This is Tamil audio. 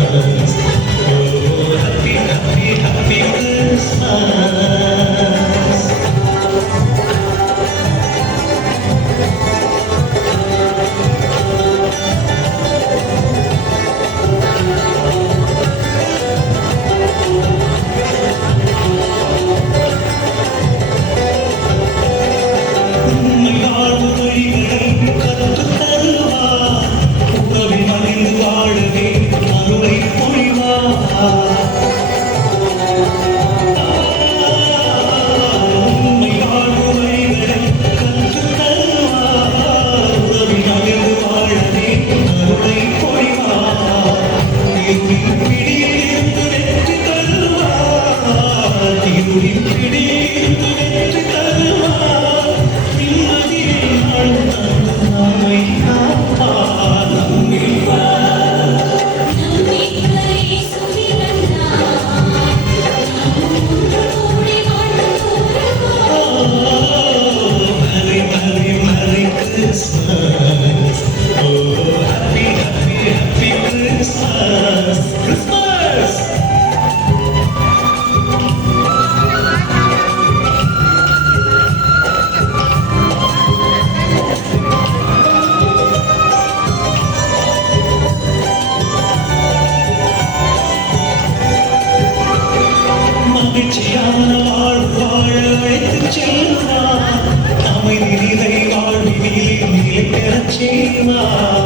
Happy, happy, happy Christmas. You. மகிழ்ச்சியான வாழ் வாழ அழைத்து செய்வார் அமைதி நிலை வாழ்வினில் நிலைப்பெறச் செய்வார்